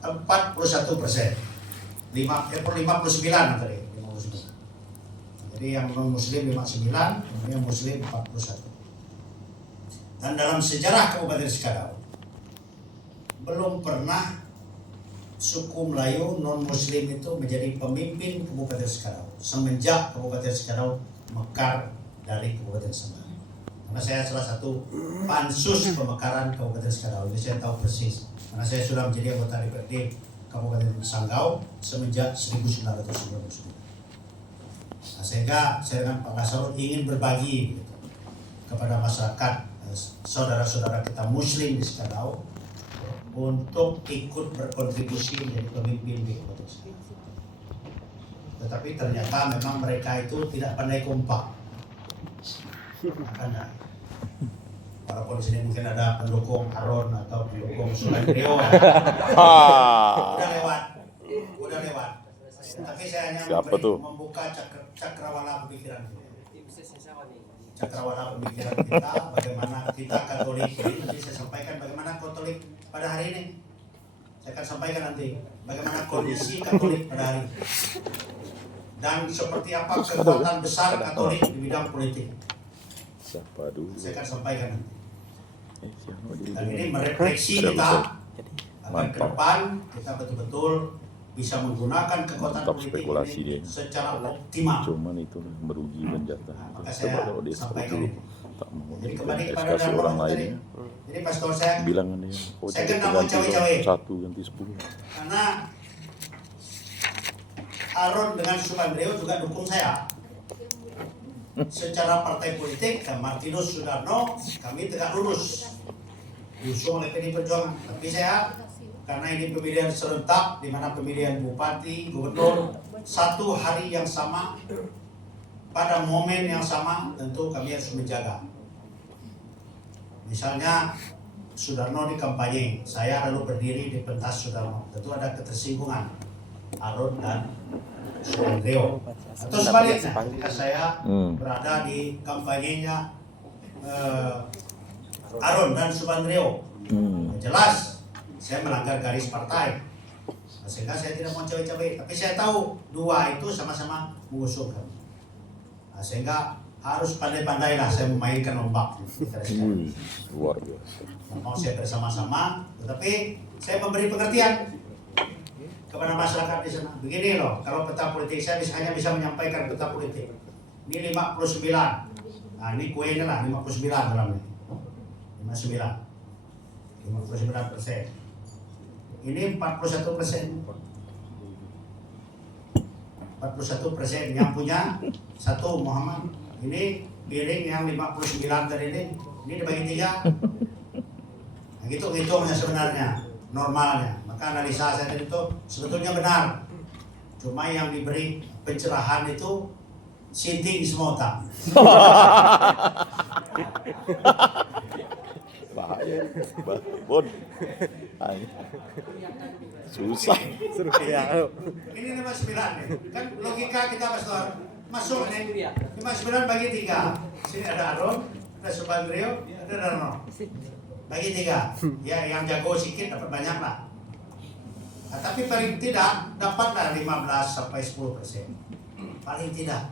41%. 59 tadi. 59. Jadi yang non muslim 59, yang muslim 41. Dan dalam sejarah Kabupaten Sekadau belum pernah suku Melayu non muslim itu menjadi pemimpin Kabupaten Sekadau semenjak Kabupaten Sekadau mekar dari Kabupaten Sambas. Karena saya salah satu pansus pemekaran Kabupaten Sekadau, jadi saya tahu persis. Karena saya sudah menjadi anggota DPRD Kabupaten Sanggau semenjak 1999. Nah, sehingga saya dengan Pak Kasarut ingin berbagi gitu, kepada masyarakat saudara-saudara kita Muslim di Sekadau untuk ikut berkontribusi menjadi pemimpin di Kabupaten Sekadau. Tetapi ternyata memang mereka itu tidak pandai kompak. Makanya, walaupun di sini mungkin ada pendukung Aron atau pendukung Sulandrio, udah lewat. Tapi saya hanya membuka cakrawala pemikiran kita. Cakrawala pemikiran kita, bagaimana kita Katolik ini. Nanti saya sampaikan bagaimana Katolik pada hari ini. Saya akan sampaikan nanti bagaimana kondisi Katolik pada hari ini. Dan seperti apa kekuatan besar Katolik di bidang politik. Saya akan sampaikan nanti. Dan ini merefleksi kita agar ke depan kita betul-betul bisa menggunakan kekuatan politik ini secara optimal. Cuman itu merugi dan jatah. Maka saya sampaikan itu. Jadi kembali kepada orang lain. Jadi pastor saya bilang dia, saya kan nggak mau cawe-cawe. 1 ganti 10. Karena Aron dengan Subandrio juga dukung saya. Secara partai politik, Martinus Sudarno, kami tegak lurus. Diusung oleh PDI Perjuangan. Tapi saya, karena ini pemilihan serentak, di mana pemilihan bupati, gubernur, satu hari yang sama, pada momen yang sama, tentu kami harus menjaga. Misalnya, Sudarno di kampanye, saya lalu berdiri di pentas Sudarno. Tentu ada ketersinggungan Aron dan Subandrio. Atau sebaliknya, ketika saya berada di kampanyenya Aron dan Subandrio, jelas saya melanggar garis partai, sehingga saya tidak mau cawe-cawe. Tapi saya tahu dua itu sama-sama mengusungkan, sehingga harus pandai-pandailah saya memainkan ombak. Luar biasa. Mau saya bersama-sama, tetapi saya memberi pengertian kepada masyarakat di sana. Begini loh, kalau peta politik saya hanya bisa menyampaikan peta politik. Ini 59. Nah, ini kuenya lah 59 dalamnya. 59%. Ini 41%. 41% yang punya satu Muhammad. Ini piring yang 59 tadi ini dibagi 3. Nah, gitu hitungnya sebenarnya, normalnya. Maka analisa saya tadi itu sebetulnya benar. Cuma yang diberi pencerahan itu sinting semota. Bahaya. Bon. Susah. Suruh ya. Ini 59 nih. Kan logika kita pastor. Masuk nih. 59 bagi 3. Sini ada Aron, ada Subandrio, ada Darno. Bagi 3. Ya yang jago sedikit dapat banyak lah. Nah, tapi paling tidak dapatlah 15 sampai 10%. Paling tidak.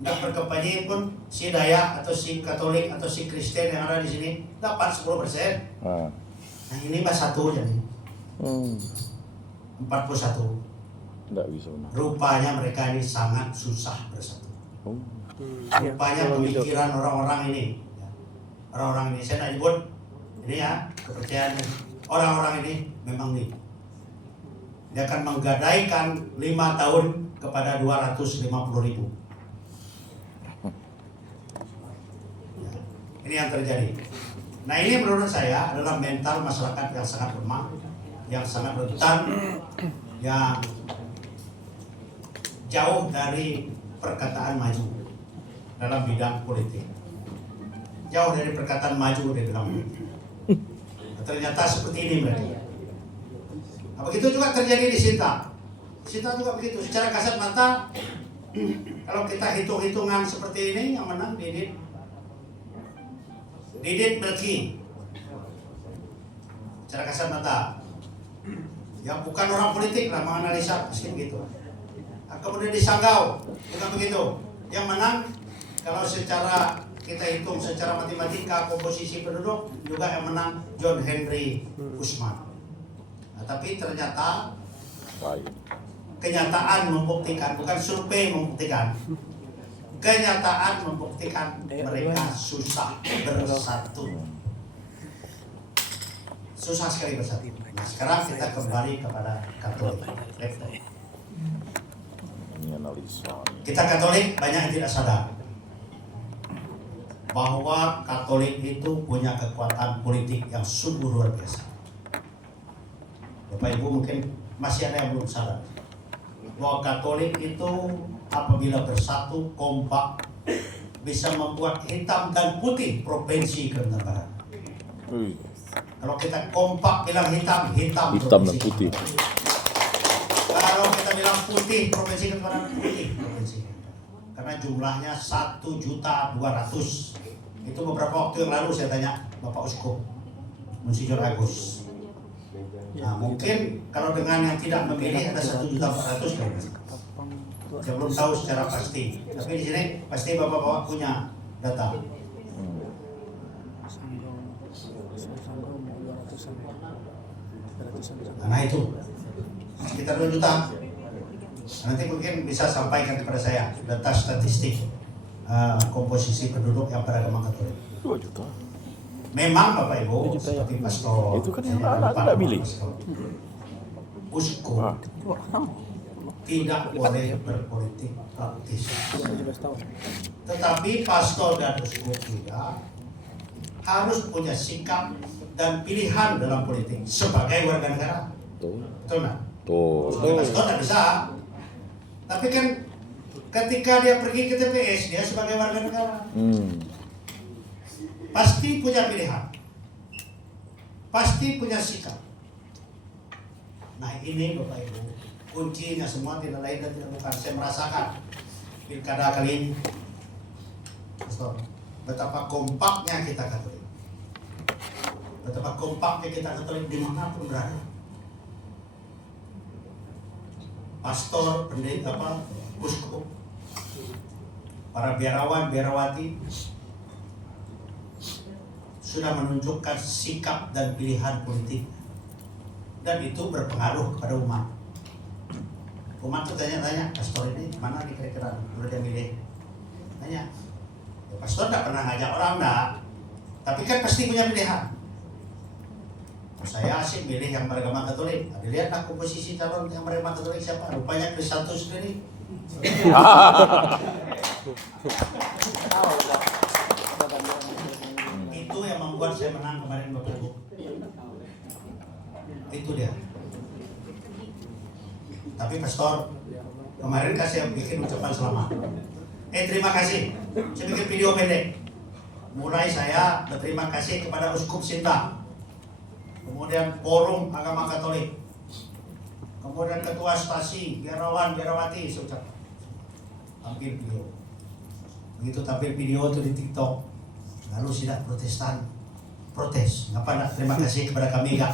Nggak berkampanye pun si Dayak atau si Katolik atau si Kristen yang ada di sini dapat 10%. Nah ini mas satunya nih. 41. Nggak bisa. Rupanya mereka ini sangat susah bersatu. Rupanya pemikiran orang-orang ini, orang-orang ini saya nak nyebut ini ya kepercayaan orang-orang ini memang nih. Dia akan menggadaikan 5 tahun kepada 250.000. Ya, ini yang terjadi. Nah ini menurut saya adalah mental masyarakat yang sangat lemah, yang sangat rentan, yang jauh dari perkataan maju dalam bidang politik. Jauh dari perkataan maju di dalam politik. Nah, ternyata seperti ini mereka. Nah, begitu juga terjadi di Sinta. Sinta juga begitu. Secara kasat mata, kalau kita hitung-hitungan seperti ini, yang menang Didit Melki. Secara kasat mata. yang bukan orang politik lah menganalisa pasti begitu. Nah, kemudian di Sanggau juga begitu. Yang menang kalau secara kita hitung secara matematika komposisi penduduk juga yang menang John Henry Usman. Nah, tapi ternyata Baik. kenyataan membuktikan, bukan survei membuktikan, kenyataan membuktikan mereka susah bersatu. Susah sekali bersatu. Nah, sekarang kita kembali kepada Katolik. Ini analisa. Kita Katolik banyak yang tidak sadar bahwa Katolik itu punya kekuatan politik yang sungguh luar biasa. Bapak Ibu mungkin masih ada yang belum sadar bahwa Katolik itu apabila bersatu kompak bisa membuat hitam dan putih provinsi Kalimantan Barat. Kalau kita kompak bilang hitam Hitam dan provinsi putih. Kalimantan Barat. Kalau kita bilang putih provinsi Kalimantan Barat, putih provinsi Kalimantan Barat. Karena jumlahnya 1.200.000. Itu beberapa waktu yang lalu saya tanya Bapak Uskup Monsignor Agus. Nah, mungkin kalau dengan yang tidak memilih ada 1.400.000 kan. Saya belum tahu secara pasti. Tapi di sini pasti bapak-bapak punya data. Nah itu sekitar 2 juta. Nanti mungkin bisa sampaikan kepada saya data statistik komposisi penduduk yang beragama Katolik. 2 juta. Memang Bapak Ibu seperti pastor Itu kan yang anak tidak milih. Uskup tidak boleh berpolitik praktis. Tetapi pastor dan uskup juga harus punya sikap dan pilihan dalam politik sebagai warga negara. Betul nggak? Sebagai pastor tidak bisa. Tapi kan ketika dia pergi ke TPS dia sebagai warga negara. Pasti punya pilihan, pasti punya sikap. Nah ini Bapak Ibu, kuncinya semua tidak lain dan tidak bukan. Saya merasakan pilkada kali ini, Pastor, betapa kompaknya kita Katolik, betapa kompaknya kita Katolik dimanapun berada. Pastor, pendeta, uskup, para biarawan, biarawati sudah menunjukkan sikap dan pilihan politik, dan itu berpengaruh kepada umat. Umat tuh tanya-tanya, pastor ini mana nih kira-kira udah dia milih? Tanya, ya, pastor nggak pernah ngajak orang enggak, tapi kan pasti punya pilihan. Saya sih milih yang beragama Katolik. Nah, dilihatlah komposisi calon yang beragama Katolik siapa? Rupanya Kristus sendiri. Itu yang membuat saya menang kemarin Bapak Ibu. Itu dia. Tapi pastor, kemarin saya bikin ucapan selamat. Terima kasih. Saya bikin video pendek. Mulai saya berterima kasih kepada Uskup Sinta, kemudian Forum Agama Katolik, kemudian Ketua Stasi, biarawan, biarawati, saya ucapkan. Tampil video. Begitu tampil video itu di TikTok, lalu sidang Protestan protes, ngapa nak terima kasih kepada kami enggak?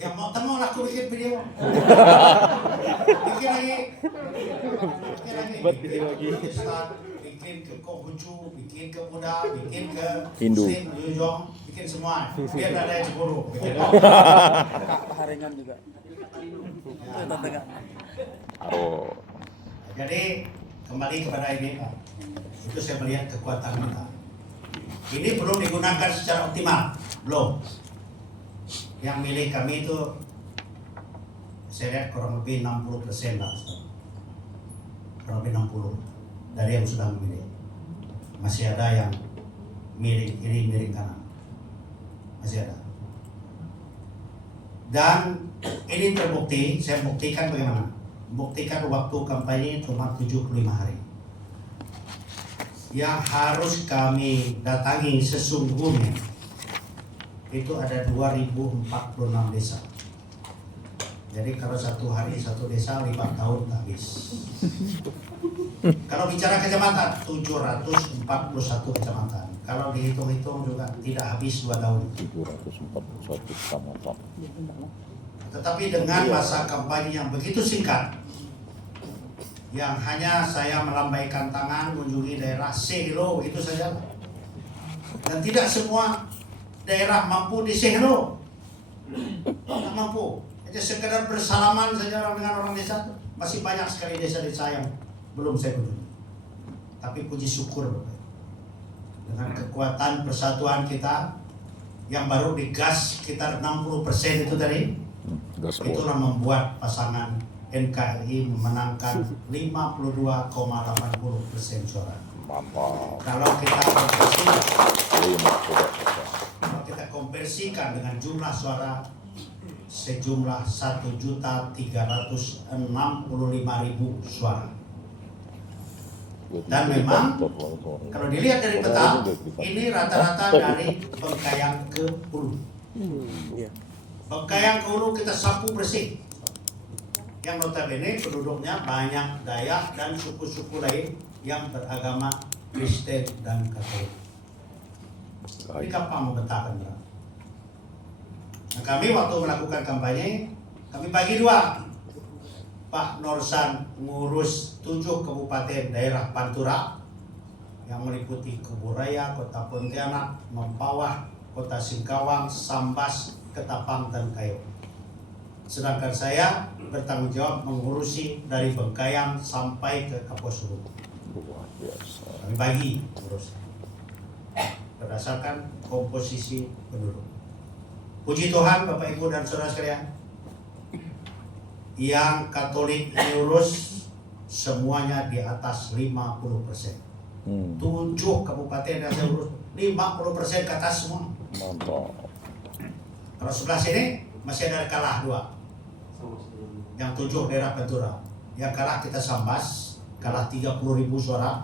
Yang mau temu aku bikin video, bikin lagi, Protestan, bikin ke Konghucu, bikin ke Buddha, bikin ke Hindu, Muslim, Yujong, bikin semua, biar ada yang cemburu. Haringan juga. Jadi kembali kepada ini Pak, itu saya melihat kekuatan kita. Ini belum digunakan secara optimal, belum. Yang milih kami itu saya lihat kurang lebih 60% lah, kurang lebih 60 dari yang sudah memilih. Masih ada yang miring kiri, miring kanan, masih ada. Dan ini terbukti, saya buktikan bagaimana? Buktikan waktu kampanye cuma 75 hari. Yang harus kami datangi sesungguhnya itu ada 2046 desa. Jadi kalau satu hari satu desa 5 tahun habis. Kalau bicara kecamatan 741 kecamatan. kalau dihitung-hitung juga tidak habis 2 tahun. 741 kecamatan. Tetapi dengan masa kampanye yang begitu singkat, yang hanya saya melambaikan tangan mengunjungi daerah say hello begitu saja, dan tidak semua daerah mampu di say hello, tidak mampu. Hanya sekedar bersalaman saja orang dengan orang desa. Masih banyak sekali desa-desa yang belum saya kunjungi. Tapi puji syukur Bapak, dengan kekuatan persatuan kita yang baru digas sekitar 60% itu tadi, itulah membuat pasangan NKRI memenangkan 52,80% suara. Mantap. Kalau kita konversikan dengan jumlah suara sejumlah 1.365.000 suara. Dan memang kalau dilihat dari peta, ini rata-rata dari Bengkayang ke Hulu. Bengkayang ke Hulu kita sapu bersih. Yang notabene penduduknya banyak Dayak dan suku-suku lain yang beragama Kristen dan Katolik. Ini gampang memetakan. Nah, kami waktu melakukan kampanye, kami bagi 2. Pak Norsan ngurus 7 kabupaten daerah Pantura yang meliputi Kuburaya, Kota Pontianak, Mempawah, Kota Singkawang, Sambas, Ketapang, dan Kayo. Sedangkan saya bertanggung jawab mengurusi dari Bengkayang sampai ke Kapuasulu. Luar biasa. Kami bagi urus berdasarkan komposisi penduduk. Puji Tuhan Bapak Ibu dan saudara sekalian, yang Katolik diurus semuanya di atas 50%. 7 kabupaten yang saya urus 50% ke atas semua. Mantap. Kalau sebelah sini masih ada kalah 2. Yang 7 daerah Pantura. Yang kalah kita Sambas, kalah 30.000 suara.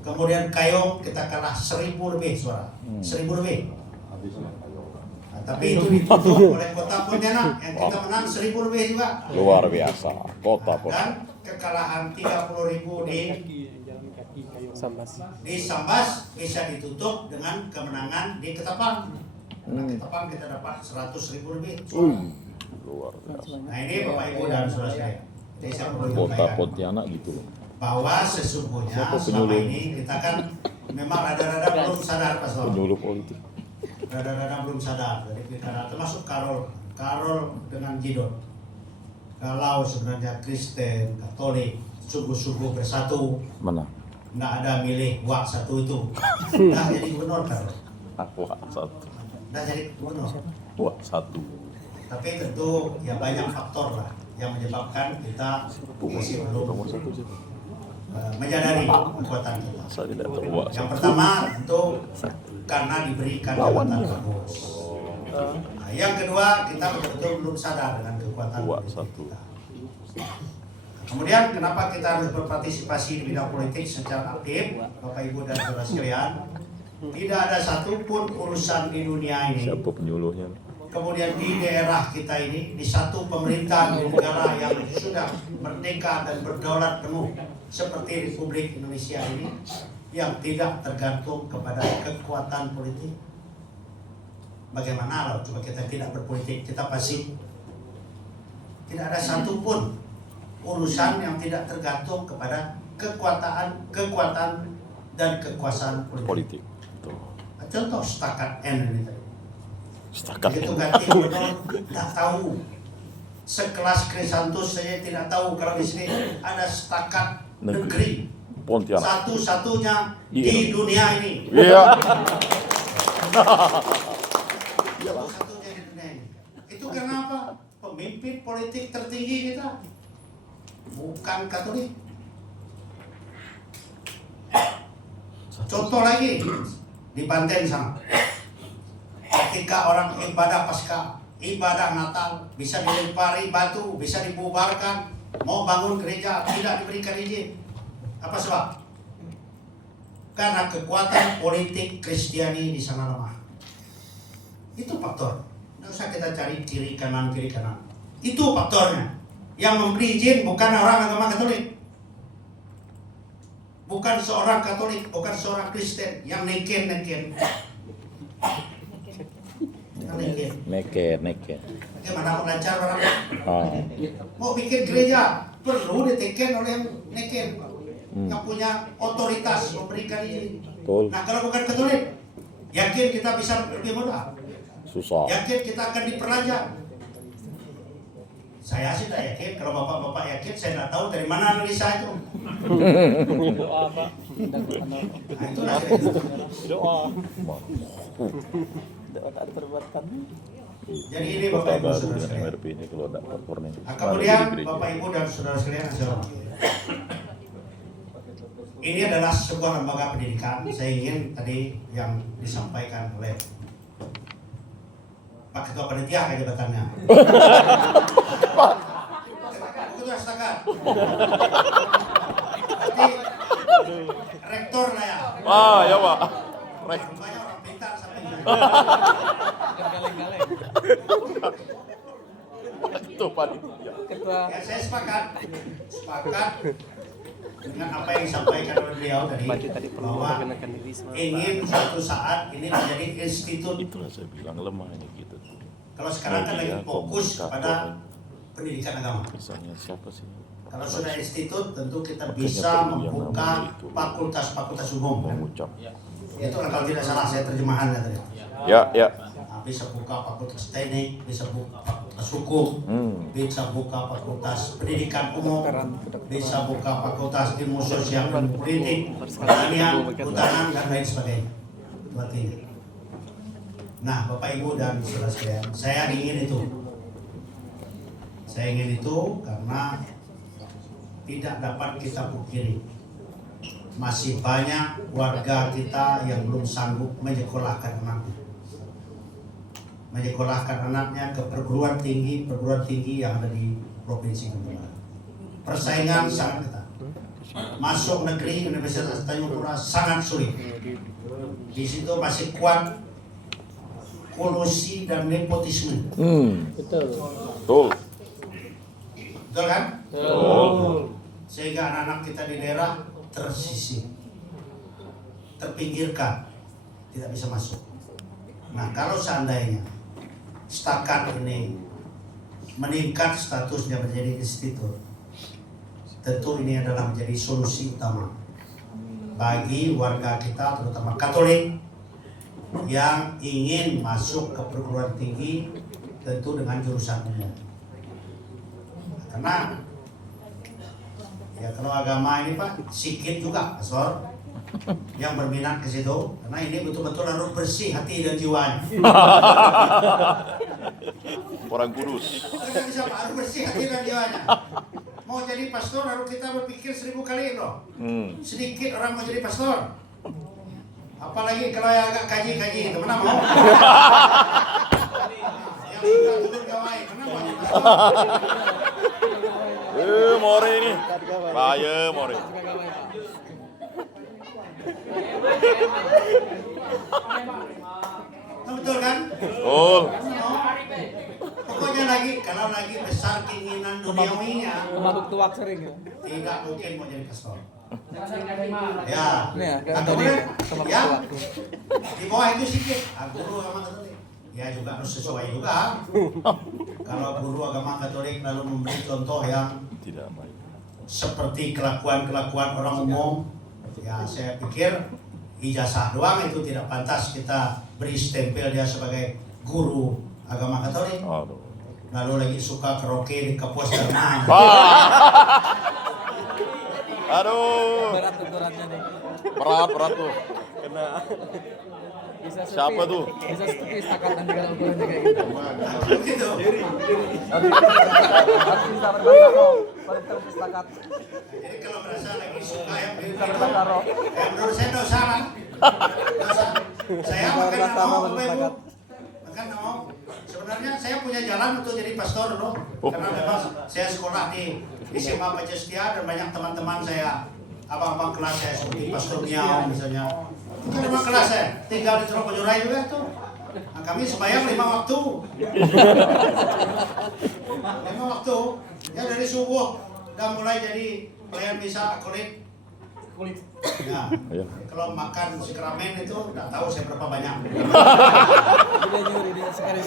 Kemudian Kayong kita kalah 1.000 lebih suara. 1.000 lebih. Nah, tapi itu ditutup oleh Kota Pontianak yang kita menang 1.000 lebih juga. Luar biasa. Kota Dan Pontianak. kekalahan 30.000 di Sambas bisa ditutup dengan kemenangan di Ketapang. Nah, Ketapang kita dapat 100.000 lebih. Luar biasa. Nah ini Bapak Ibu dan saudara sekalian, jadi saya perlu Kota menyampaikan Pontianak gitu. bahwa sesungguhnya selama ini kita kan memang rada-rada belum sadar Pak Sloan. Penyuluh politik. Rada-rada belum sadar dari pilkada, termasuk Karol dengan Jidot. Kalau sebenarnya Kristen, Katolik, suku-suku bersatu, Mana? nggak ada milih wak satu itu, nggak jadi gubernur Karol, Wah, 1. nggak jadi gubernur. Wah, 1. Tapi tentu ya banyak faktor lah yang menyebabkan kita masih belum menyadari kekuatan kita. Saya tidak tahu. Wah, Yang pertama tentu karena diberikan jabatan bagus. Nah, yang kedua kita betul-betul belum sadar dengan kekuatan politik kita. Kemudian kenapa kita harus berpartisipasi di bidang politik secara aktif, Bapak Ibu dan saudara sekalian? Tidak ada satupun urusan di dunia ini, siapa penyuluhnya? kemudian di daerah kita ini, di satu pemerintahan di negara yang sudah merdeka dan berdaulat penuh seperti Republik Indonesia ini, yang tidak tergantung kepada kekuatan politik. Bagaimana kalau coba kita tidak berpolitik, kita pasif? Tidak ada satupun urusan yang tidak tergantung kepada kekuatan dan kekuasaan politik. Tuh. Contoh setakat N ini tadi. Setakat Begitu ganti gubernur, tidak tahu. Sekelas Krisantus saya tidak tahu kalau di sini ada setakat negeri Pontianak. satu-satunya di dunia ini. Iya. Satu-satunya di dunia ini. Itu karena apa? Pemimpin politik tertinggi kita bukan Katolik. Contoh lagi di Banten sana. Ketika orang ibadah Paskah, ibadah Natal, bisa dilempari batu, bisa dibubarkan, mau bangun gereja tidak diberikan izin. Apa sebab? Karena kekuatan politik Kristiani di sana lemah. Itu faktor. Tidak usah kita cari kiri kanan. Itu faktornya. Yang memberi izin bukan orang agama Katolik. bukan seorang Katolik, bukan seorang Kristen yang neken. Neken. Bagaimana mau lancar orang? Oh. Mau bikin gereja perlu diteken oleh yang neken, yang punya otoritas memberikan ini. Betul. Nah kalau bukan Katolik, yakin kita bisa lebih mudah. Susah. Yakin kita akan diperlajak. Saya sih tidak yakin. Kalau bapak-bapak yakin, saya tidak tahu dari mana analisa itu. Doa Pak. Nah, itulah. Doa. Doa tak terbuatkan. Jadi ini Bapak Ibu Saudara sekalian. MRP ini kalau ada kotornya. Kemudian Bapak Ibu dan Saudara sekalian, ini adalah sebuah lembaga pendidikan. Saya ingin tadi yang disampaikan oleh Pak Ketua Panitia jabatannya. Ketua Setakat. Nanti rektor lah ya. Ah, ya Pak. Banyak orang pintar sampai Galeng-galeng. Itu panitia. Ketua. ya, saya sepakat dengan apa yang disampaikan oleh beliau tadi bahwa ingin suatu saat ini menjadi institut. Itulah saya bilang lemahnya gitu. Kalau sekarang kan lagi fokus pada pendidikan agama. Misalnya siapa sih? Kalau sudah institut tentu kita bisa membuka fakultas-fakultas umum. Mengucap. Itu kan kalau tidak salah saya terjemahannya tadi. Ya. Nah, bisa buka fakultas teknik, bisa buka fakultas hukum, bisa buka fakultas pendidikan umum, bisa buka fakultas ilmu sosial dan politik, pertanian, kehutanan dan lain sebagainya. Itu artinya. Nah, Bapak Ibu dan saudara sekalian, saya ingin itu. Saya ingin itu karena tidak dapat kita pungkiri. Masih banyak warga kita yang belum sanggup menyekolahkan anaknya ke perguruan tinggi yang ada di Provinsi Kalimantan. Persaingan sangat ketat. Masuk negeri Universitas Tanjung Pura sangat sulit. Di situ masih kuat kolusi dan nepotisme. Betul. Betul. Betul kan? Betul. Sehingga anak-anak kita di daerah tersisih, terpinggirkan, tidak bisa masuk. Nah, kalau seandainya Setakat ini meningkat statusnya menjadi institut, tentu ini adalah menjadi solusi utama bagi warga kita, terutama Katolik yang ingin masuk ke perguruan tinggi, tentu dengan jurusan umum. Karena ya kalau agama ini Pak, sikit juga Pastor yang berminat ke situ, karena ini betul-betul harus bersih hati dan jiwanya. Orang kudus. Kita bisa Pak, harus bersih hati dan jiwanya. Mau jadi pastor harus kita berpikir 1000 kali loh. Sedikit orang mau jadi pastor. Apalagi kalau yang agak kaji-kaji, itu mana mau? Yang suka turun gawai, mana mau jadi pastor? More ini. Bahaya more. Betul kan? Betul. Pokoknya kalau lagi besar keinginan duniawinya, Kemabuk tuak sering ya. tidak mungkin mau jadi pastor. Ya, Ya, kan atau tadi kemudian, kemabuk ya, tuak tuh. di bawah itu sedikit. Guru agama Katolik, ya juga harus sesuai juga. Kalau guru agama Katolik lalu memberi contoh yang Tidak baik. seperti kelakuan orang umum, ya saya pikir ijazah doang itu tidak pantas kita beri stempel dia sebagai guru agama Katolik. Aduh. Lalu lagi suka karaoke di Kapuas Darman. Aduh. Berat ukurannya nih. Berat tuh. Kena. Bisa seperti, Siapa tuh? Bisa seperti Setakat nanti kalau ukurannya kayak gitu. Gitu. Harus bisa berbahasa roh. Baru terus Setakat. Jadi kalau merasa lagi suka yang Bisa begitu, berbahasa roh. menurut saya dosa lah. Dosa. Saya makan nggak mau, Bapak Ibu. Makan nggak mau. Sebenarnya saya punya jalan untuk jadi pastor loh. Karena memang saya sekolah di SMA Pancasila dan banyak teman-teman saya, abang-abang kelas saya seperti Pastor Miao misalnya. Itu memang kelas saya, tinggal di Teluk Penjurai juga tuh. Nah, kami sembahyang 5 waktu. 5 waktu. Ya dari subuh udah mulai jadi pelayan misa akolit. kulit. Ya, Iya. kalau makan si ramen itu nggak tahu saya berapa banyak. Dia nyuri dia sekali.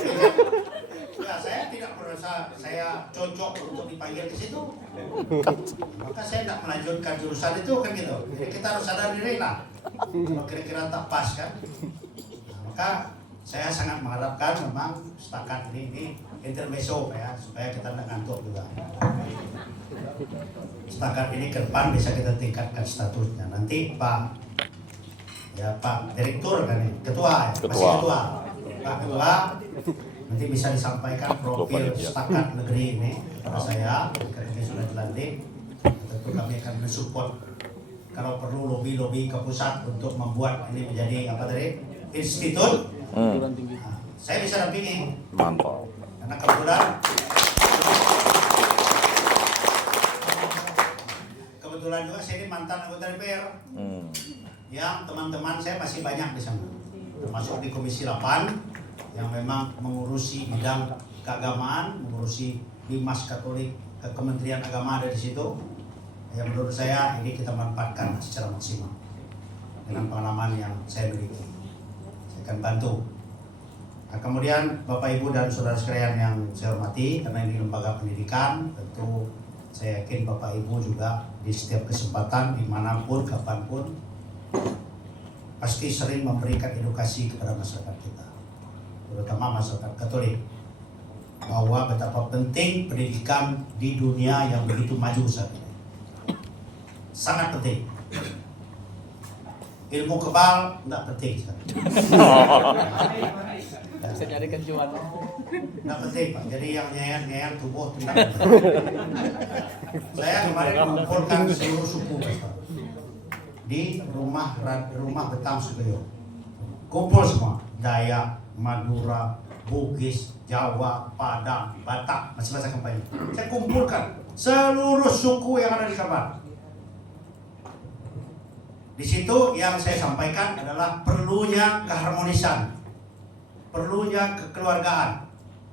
Ya, saya tidak merasa saya cocok untuk dipanggil di situ. Maka saya tidak melanjutkan jurusan itu kan gitu. Jadi kita harus sadar diri lah. Kalau kira-kira tak pas kan. Nah, maka saya sangat mengharapkan memang setakat ini intermezzo ya, supaya kita tidak ngantuk juga. Setakat ini ke depan bisa kita tingkatkan statusnya. Nanti Pak Direktur kan ini, Ketua ya, masih Ketua. Ketua. Pak Ketua nanti bisa disampaikan profil setakat negeri ini kepada saya ketika ini sudah dilantik. Tentu kami akan mensupport kalau perlu lobby ke pusat untuk membuat ini menjadi apa tadi institut. Perguruan tinggi. Nah, saya bisa dampingi Mantap. karena kebetulan juga saya ini mantan anggota DPR yang teman-teman saya masih banyak di sana, termasuk di Komisi 8 yang memang mengurusi bidang keagamaan, mengurusi Bimas Katolik, Kementerian Agama ada di situ. Yang menurut saya ini kita manfaatkan secara maksimal dengan pengalaman yang saya miliki. Saya akan bantu. Nah, kemudian Bapak Ibu dan saudara sekalian yang saya hormati, karena ini lembaga pendidikan, tentu saya yakin Bapak Ibu juga di setiap kesempatan dimanapun, kapanpun pasti sering memberikan edukasi kepada masyarakat kita, terutama masyarakat Katolik, bahwa betapa penting pendidikan di dunia yang begitu maju saat ini. Sangat penting. Ilmu kebal tidak penting sekarang. Bisa nyarikan cuan. Tidak penting Pak, jadi yang nyayang tubuh tidak penting. Saya kemarin mengumpulkan seluruh suku Pak, di rumah Betam Sukoyo. Kumpul semua, Dayak, Madura, Bugis, Jawa, Padang, Batak, masing-masing kampanye. Saya kumpulkan seluruh suku yang ada di Kalbar. Di situ yang saya sampaikan adalah perlunya keharmonisan, perlunya kekeluargaan,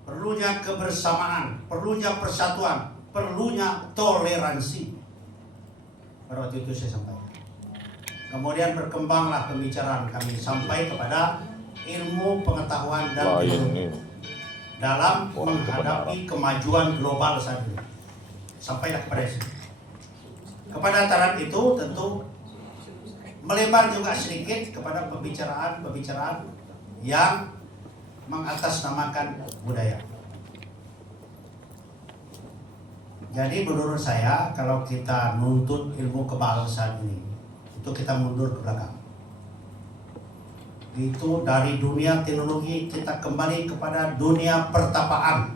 perlunya kebersamaan, perlunya persatuan, perlunya toleransi. Pada waktu itu saya sampaikan. Kemudian berkembanglah pembicaraan kami sampai kepada ilmu pengetahuan dan teknologi dalam menghadapi kemajuan global saat ini. Sampailah kepada situ. Kepada taraf itu tentu melebar juga sedikit kepada pembicaraan yang mengatasnamakan budaya. Jadi menurut saya kalau kita nuntut ilmu kebal saat ini, itu kita mundur ke belakang. Itu dari dunia teknologi kita kembali kepada dunia pertapaan.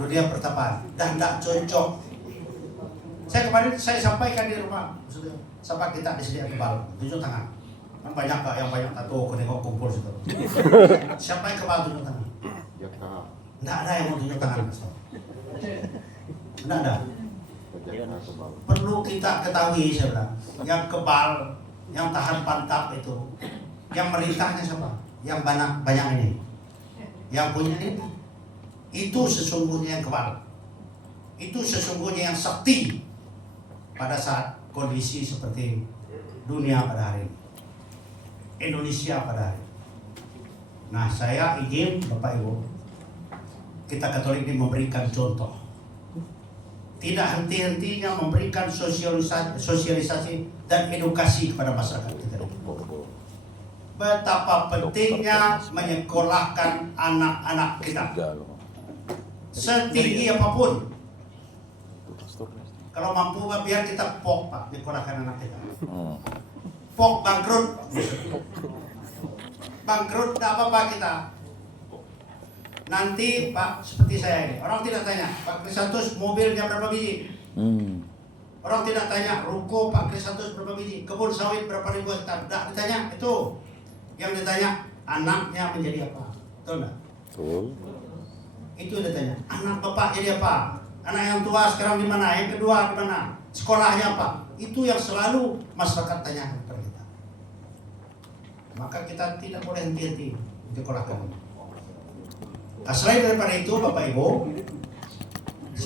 Dunia pertapaan dan tidak cocok. Saya kemarin saya sampaikan di rumah, siapa kita disediakan kebal, tunjuk tangan. Kan banyak Pak yang banyak tato, kenengok kumpul situ. Siapa yang kebal tunjuk tangan? Tidak ada yang mau tunjuk tangan. Tidak ada. Perlu kita ketahui saya bilang, yang kebal, yang tahan pantap itu, yang merintahnya siapa? Yang banyak ini, yang punya ini, itu sesungguhnya yang kebal, itu sesungguhnya yang sakti pada saat kondisi seperti dunia pada hari ini, Indonesia pada hari ini. Nah, saya ingin Bapak Ibu, kita Katolik ini memberikan contoh. Tidak henti-hentinya memberikan sosialisasi dan edukasi kepada masyarakat kita. Betapa pentingnya menyekolahkan anak-anak kita. Setinggi apapun. Kalau mampu biar kita pok Pak, nyekolahkan anak kita. Pok bangkrut. Bangkrut tidak apa-apa kita. Nanti Pak seperti saya ini, orang tidak tanya Pak Krisantus mobilnya berapa biji, orang tidak tanya ruko Pak Krisantus berapa biji, kebun sawit berapa ribu hektar, tidak ditanya itu. Yang ditanya anaknya menjadi apa, betul nggak? Betul. Itu ditanya anak bapak jadi apa, anak yang tua sekarang di mana, yang kedua di mana, sekolahnya apa, itu yang selalu masyarakat tanyakan kepada kita. Maka kita tidak boleh henti-henti menyekolahkan. Nah, selain daripada itu Bapak Ibu,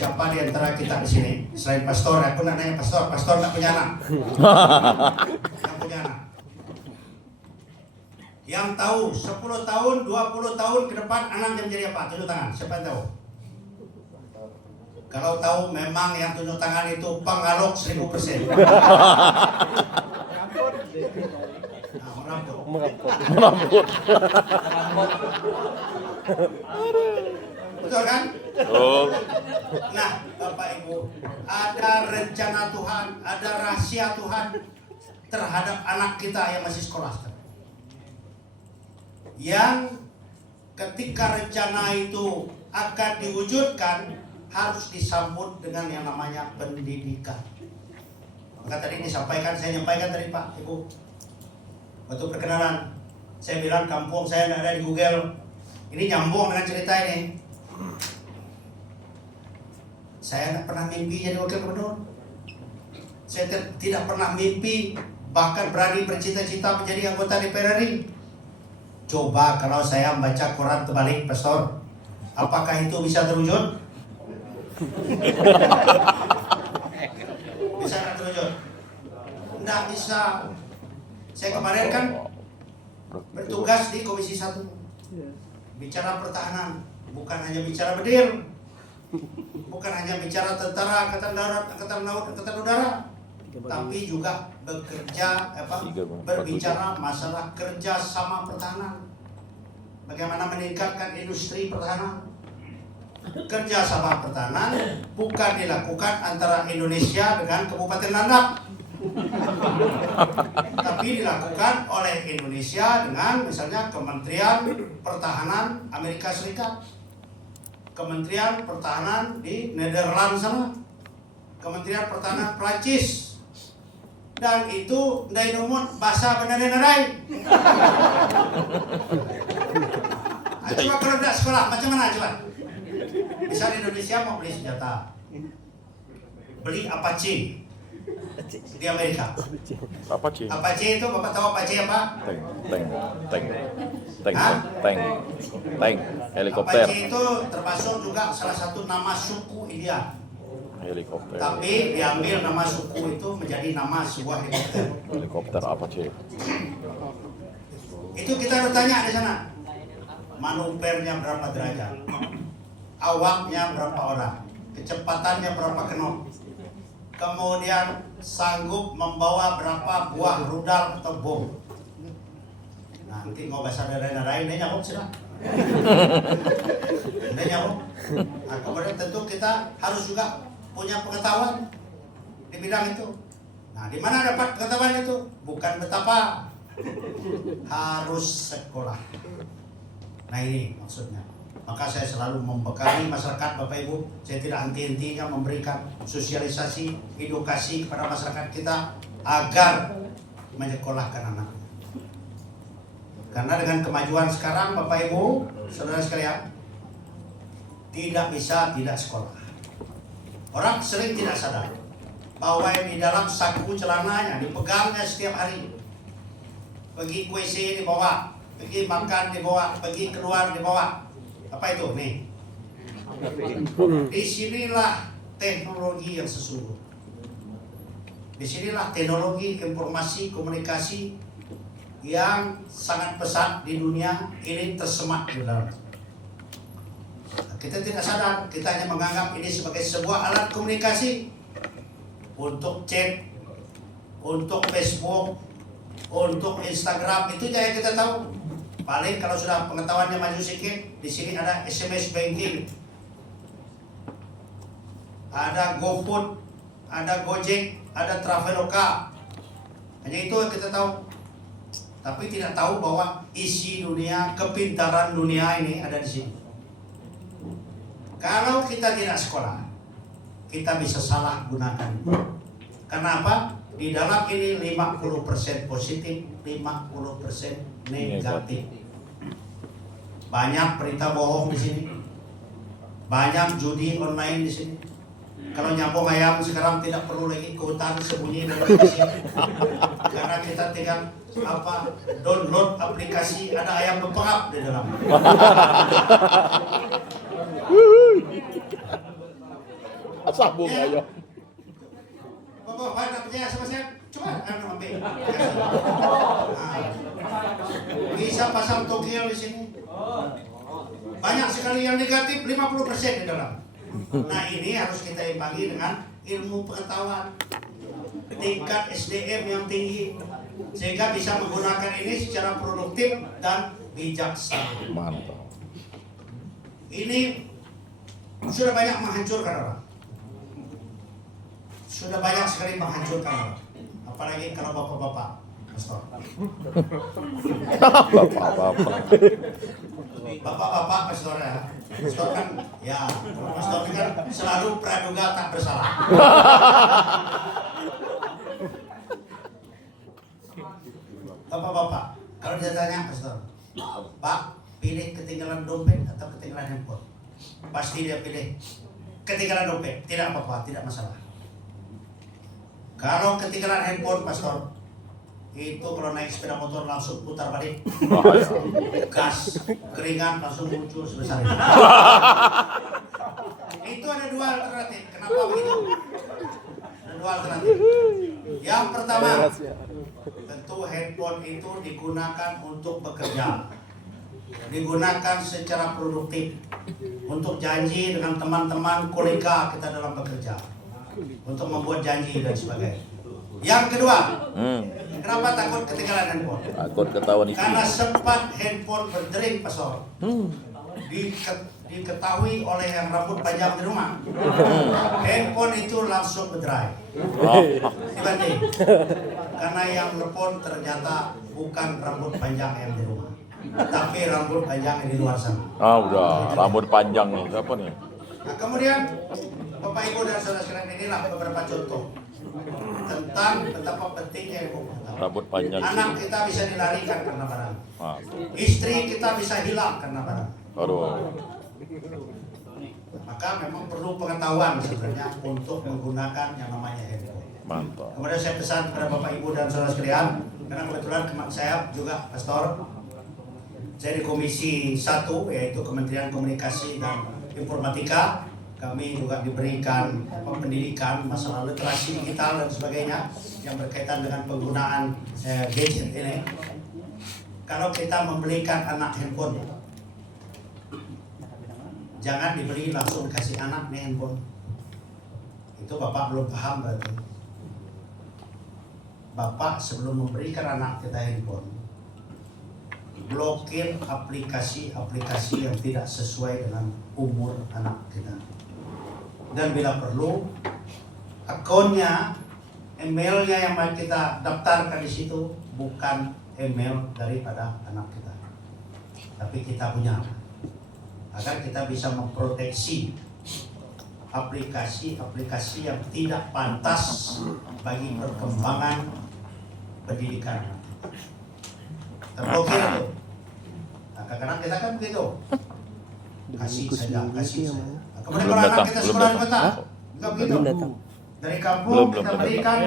siapa di antara kita di sini selain pastor, aku nak nanya pastor tak punya anak? Tak punya anak. Yang tahu 10 tahun, 20 tahun ke depan anaknya menjadi apa? Tunjuk tangan. Siapa yang tahu? Kalau tahu memang yang tunjuk tangan itu pengalok 1000%. Nah, merampok. Betul kan? Betul. Nah, Bapak Ibu, ada rencana Tuhan, ada rahasia Tuhan terhadap anak kita yang masih sekolah. Yang ketika rencana itu akan diwujudkan harus disambut dengan yang namanya pendidikan. Maka tadi saya nyampaikan tadi Pak Ibu, waktu perkenalan saya bilang kampung saya ada di Google. Ini nyambung dengan cerita ini. Saya tidak pernah mimpi jadi wakil gubernur. Saya tidak pernah mimpi, bahkan berani bercita-cita menjadi anggota DPR RI. Coba kalau saya membaca Quran terbalik, Pastor, apakah itu bisa terwujud? Bisa nggak terwujud? Tidak bisa. Saya kemarin kan bertugas di Komisi 1, bicara pertahanan, bukan hanya bicara bedil, bukan hanya bicara tentara, angkatan darat, angkatan laut, angkatan udara, tapi juga berbicara masalah kerja sama pertahanan. Bagaimana meningkatkan industri pertahanan. Kerja sama pertahanan bukan dilakukan antara Indonesia dengan Kabupaten Landak, tapi dilakukan oleh Indonesia dengan misalnya Kementerian Pertahanan Amerika Serikat, Kementerian Pertahanan di Netherlands sana, Kementerian Pertahanan Prancis, dan itu dari nomor bahasa benar-benar. Coba kalau tidak sekolah macam mana coba? Misal Indonesia mau beli senjata, beli Apache di Amerika. Apache. Apache itu Bapak tahu Apache apa? Tank. Helikopter. Apache itu termasuk juga salah satu nama suku India. Helikopter. Tapi diambil nama suku itu menjadi nama sebuah helikopter. Helikopter Apache. Itu kita harus tanya di sana. Manuvernya berapa derajat? Awaknya berapa orang? Kecepatannya berapa knot? Kemudian sanggup membawa berapa buah rudal atau bom? Nanti mau bahasa daerah-daerah ini nyamuk sih lah. Ini nyamuk. Nah, kemudian tentu kita harus juga punya pengetahuan di bidang itu. Nah, di mana dapat pengetahuan itu? Bukan betapa, harus sekolah. Nah ini maksudnya. Maka saya selalu membekali masyarakat Bapak Ibu. Saya tidak henti-hentinya memberikan sosialisasi, edukasi kepada masyarakat kita agar menyekolahkan anak. Karena dengan kemajuan sekarang Bapak Ibu, saudara sekalian, tidak bisa tidak sekolah. Orang sering tidak sadar bahwa di dalam saku celananya dipegangnya setiap hari. Pergi ke WC dibawa, pergi makan dibawa, pergi keluar dibawa. Apa itu nih? Disinilah teknologi yang sesungguhnya. Disinilah teknologi informasi komunikasi yang sangat pesat di dunia ini tersemat di dalam. Kita tidak sadar, kita hanya menganggap ini sebagai sebuah alat komunikasi untuk chat, untuk Facebook, untuk Instagram, itu aja yang kita tahu. Paling kalau sudah pengetahuannya maju sedikit, di sini ada SMS banking, ada GoFood, ada Gojek, ada Traveloka. Hanya itu yang kita tahu. Tapi tidak tahu bahwa isi dunia, kepintaran dunia ini ada di sini. Kalau kita tidak sekolah, kita bisa salah gunakan. Karena apa? Di dalam ini 50% positif, 50% negatif. Banyak berita bohong di sini. Banyak judi online di sini. Kalau nyambung ayam sekarang tidak perlu lagi ke hutan sembunyi di sini. Karena kita tinggal download aplikasi, ada ayam berpengap di dalam. Sambung Ya. ayo. Bapak tak percaya sama saya? Coba ambil. Nah, bisa pasang togel di sini. Banyak sekali yang negatif, 50% di dalam. Nah, ini harus kita imbangi dengan ilmu pengetahuan, tingkat SDM yang tinggi, sehingga bisa menggunakan ini secara produktif dan bijaksana. Mantap. Ini sudah banyak menghancurkan orang. Sudah banyak sekali menghancurkan orang. Apalagi kalau bapak-bapak, pastor. Bapak-bapak. Bapak-bapak pastor ya. Pastor kan, ya, pastor kan selalu praduga tak bersalah. Bapak-bapak, kalau dia tanya pastor, Pak, pilih ketinggalan dompet atau ketinggalan handphone? Pasti dia pilih ketinggalan dompet, tidak apa-apa, tidak masalah. Kalau ketinggalan handphone, pastor, itu kalau naik sepeda motor langsung putar balik, Bahaya. gas, keringat langsung muncul sebesar itu. Itu ada dua alternatif. Kenapa begitu? Ada dua alternatif. Yang pertama, tentu handphone itu digunakan untuk bekerja, digunakan secara produktif, untuk janji dengan teman-teman kolega kita dalam bekerja, untuk membuat janji dan sebagainya. Yang kedua, kenapa takut ketinggalan handphone? Takut ketahuan istri. Karena sempat handphone berdering, pastor. Diketahui oleh yang rambut panjang di rumah. Handphone itu langsung berderai. Dibanting. Karena yang telepon ternyata bukan rambut panjang yang di rumah, tapi rambut panjang yang di luar sana. Udah rambut panjang nih. Siapa nih? Nah, kemudian Bapak Ibu dan saudara sekalian, inilah beberapa contoh tentang betapa pentingnya ilmu pengetahuan. Rambut panjang. Anak kita bisa dilarikan karena barang. Tuh. Istri kita bisa hilang karena barang. Aduh. Maka memang perlu pengetahuan sebenarnya untuk menggunakan yang namanya handphone. Mantap. Kemudian saya pesan kepada Bapak Ibu dan saudara sekalian, karena kebetulan saya juga pastor, saya di Komisi 1, yaitu Kementerian Komunikasi dan Informatika. Kami juga diberikan pendidikan masalah literasi digital dan sebagainya yang berkaitan dengan penggunaan gadget ini. Kalau kita membelikan anak handphone, jangan dibeli langsung kasih anak nih handphone. Itu Bapak belum paham berarti. Bapak sebelum memberikan anak kita handphone, blokir aplikasi-aplikasi yang tidak sesuai dengan umur anak kita. Dan bila perlu, akunnya, emailnya yang kita daftarkan di situ bukan email daripada anak kita, tapi kita punya, agar kita bisa memproteksi aplikasi-aplikasi yang tidak pantas bagi perkembangan pendidikan. Terblokir itu. Nah, kadang-kadang kita kan begitu. Kasih saja. Kemudian Belum kalau anak datang, kita belum sekolah di datang. kota, enggak begitu. Dari kampung kita Belum berikan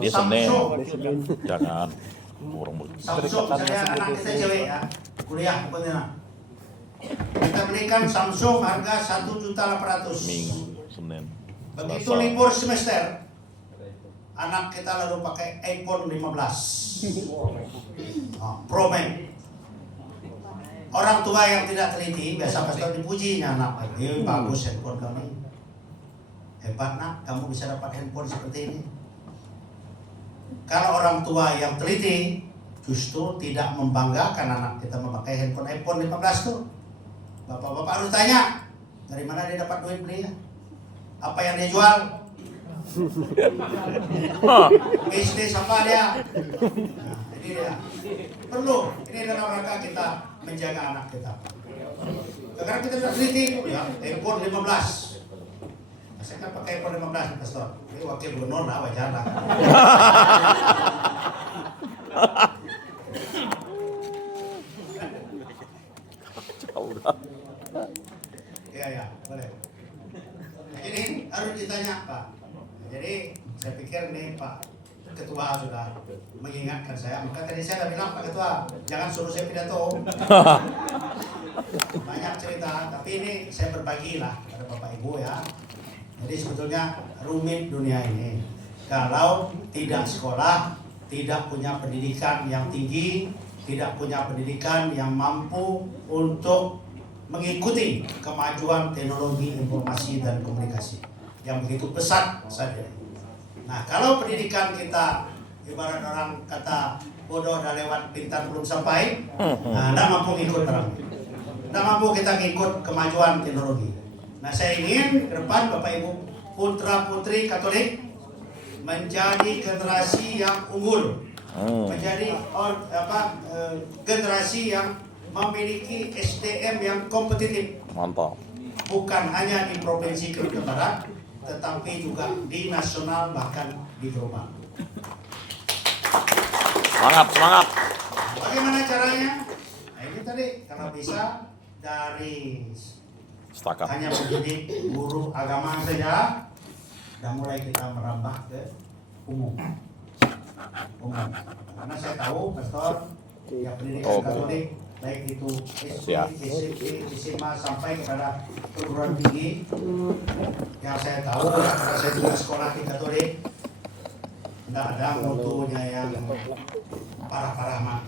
Dia Senin. Samsung. Jangan. Orang Samsung, saya anak kita cewek ya, kuliah pokoknya. Kita berikan Samsung harga 1.800.000. Minggu, Senin. Begitu Selasa. libur semester, anak kita lalu pakai iPhone 15 Pro Max. Orang tua yang tidak teliti biasa pastor dipujinya anak, bagus handphone kamu, hebat nak, kamu bisa dapat handphone seperti ini. Kalau orang tua yang teliti justru tidak membanggakan anak kita memakai handphone iPhone 15 tuh. Bapak-bapak harus tanya, dari mana dia dapat duit belinya? Apa yang dia jual? Bisnis apa dia? Nah, ini dia. Perlu, ini dalam rangka kita menjaga anak kita. Karena kita sudah teliti, ya, iPhone 15. Saya kan pakai iPhone 15, pastor. Ini wakil gubernur lah, wajar lah. Udah. Iya, boleh. Ini harus ditanya, Pak. Jadi saya pikir nih Pak Ketua sudah mengingatkan saya. Maka tadi saya udah bilang, Pak Ketua, jangan suruh saya pidato. Banyak cerita, tapi ini saya berbagi lah pada Bapak Ibu ya. Jadi sebetulnya rumit dunia ini. Kalau tidak sekolah, tidak punya pendidikan yang tinggi, tidak punya pendidikan yang mampu untuk mengikuti kemajuan teknologi informasi dan komunikasi yang begitu pesat saja. Nah, kalau pendidikan kita ibarat orang kata bodoh dah lewat, pintar belum sampai, tidak mampu ngikut orang, tidak mampu kita ngikut kemajuan teknologi. Nah, saya ingin ke depan Bapak Ibu putra putri Katolik menjadi generasi yang unggul, menjadi generasi yang memiliki SDM yang kompetitif. Mantap. Bukan hanya di Provinsi Kalimantan Barat, tetapi juga di nasional bahkan di global. Semangat, semangat. Bagaimana caranya? Nah, ini tadi kalau bisa dari Setakat. hanya mendidik guru agama saja, dan mulai kita merambah ke umum. Karena saya tahu pastor ya pendidikan Katolik baik itu SD, SMP, SMA sampai kepada perguruan tinggi, yang saya tahu ya, karena saya juga sekolah di Katolik, tidak ada mutunya yang parah-parah mah.